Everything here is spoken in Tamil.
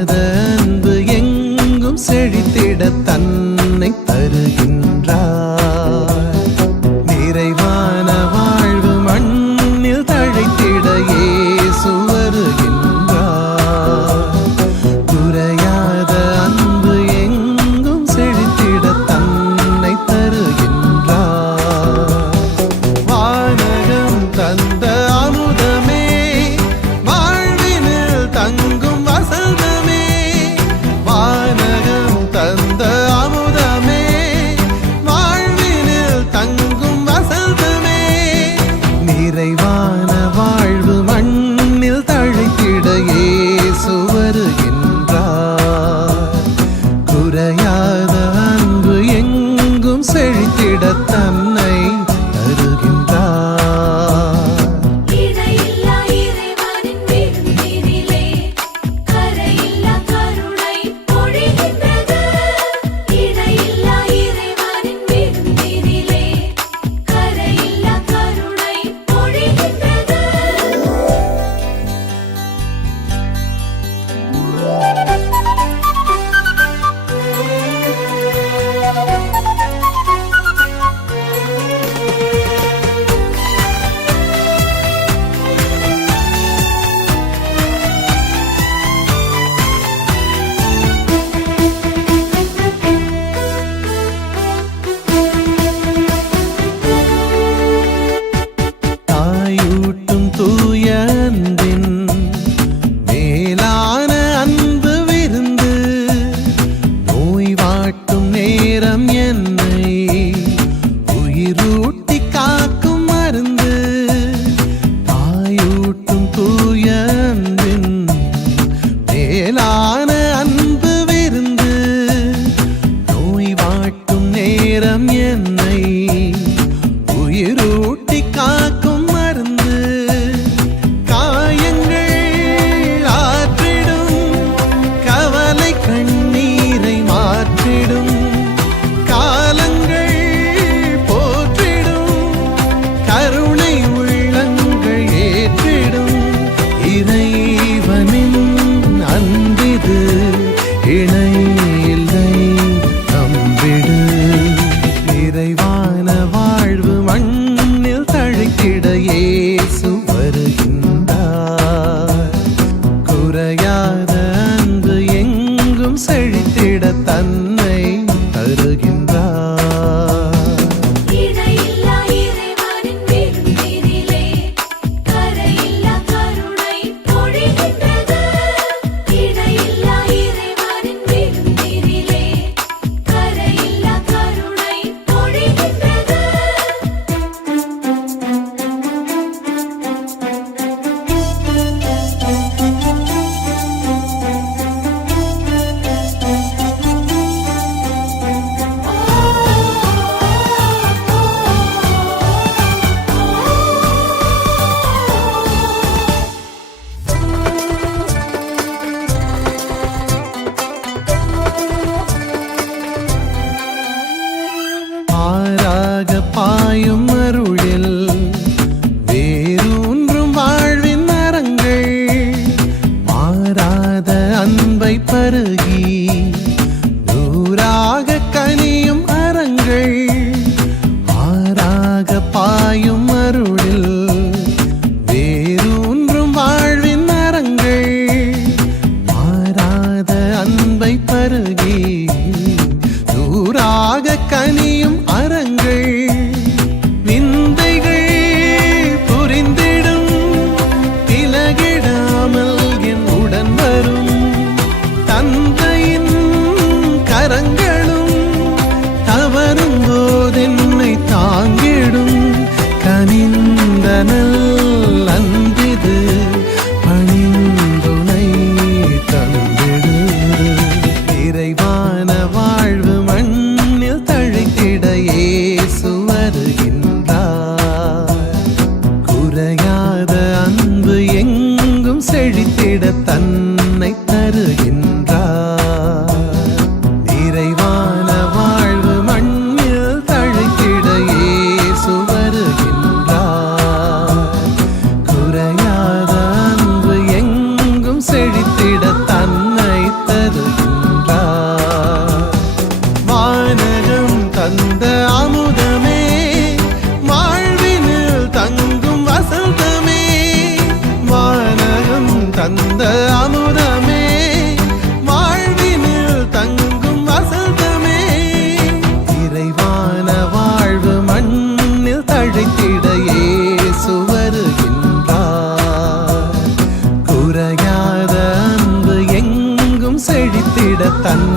குறையாத அன்பு எங்கும் செழித்திட தன்னை தருகின்றார். நிறைவான வாழ்வு மண்ணில் தழைத்திட இயேசு வருகின்றார். குறையாத அன்பு எங்கும் செழித்திட தன்னை தருகின்றார். வானகம் தந்த அமுதமே, வாழ்வினில் தங்கும் வசந்தமே. வானகம் தந்த அமுதமே, வாழ்வினில் தங்கும் வசந்தமே. நிறைவான வாழ்வு மண்ணில் தழைத்திட இயேசு வருகின்றார். குறையாத அன்பு எங்கும் செழித்திட தன்னை தருகின்றார். இடையில்லா இறைவனின் விருந்தினிலே கரையில்லா கருணை பொழிகின்றது. இடையில்லா இறைவனின் விருந்தினிலே கரையில்லா கருணை பொழிகின்றது. தாயூட்டும் தூய அன்பின் மேலான அன்பு விருந்து, நோய் வாட்டும் நேரம் என்னை உயிரூட்டி காக்கும் மருந்து. தாயூட்டும் தூய அன்பின் மேலான அன்பு விருந்து, நோய் வாட்டும் நேரம் என்னை உயிரூட்டி காக்கும் மருந்து. காயங்கள் ஆற்றிடும், கவலை கண்ணீரை மாற்றிடும். காலங்கள் போற்றிடும், கருணை உள்ளங்கள் ஏற்றிடும். இறைவனின் அன்பிது, இணை இல்லை நம்பிடு. நிறைவான வாழ்வு மண்ணில் தழைத்திட இயேசு வருகின்றார். குறையாத அன்பு எங்கும் செழித்திட தன்னை தருகின்றார். இடையில்லா இறைவனின் விருந்தினிலே கரையில்லா கருணை பொழிகின்றது. இடையில்லா இறைவனின் விருந்தினிலே கரையில்லா கருணை பொழிகின்றது. ஆறாக பாயும் அருளில் வேரூன்றும் வாழ்வின் மரங்கள், மாறாத அன்பை பருகி நூறாக கனியும் அறங்கள். ஆறாக பாயும் அருளில் வேரூன்றும் வாழ்வின் மரங்கள், மாறாத அன்பை பருகி நூறாக கனியும் அறங்கள். விந்தைகள் புரிந்திடும், திலகிடாமல் என் உடன் வரும். தந்தையின் கரங்களும் தவறும் போதென்னை தாங்கிடும். கனிந்தனல் அன்பிது, பணிந்துணை தந்திடு. நிறைவான வாழ்வு மண்ணில் தழைத்திட இயேசு வருகின்றார். குறையாத அன்பு எங்கும் செழித்திட தன்னை தருகின்றார். நிறைவான வாழ்வு மண்ணில் தழைத்திட இயேசு வருகின்றார். குறையாத அன்பு எங்கும் செழித்திட தன்னை தன்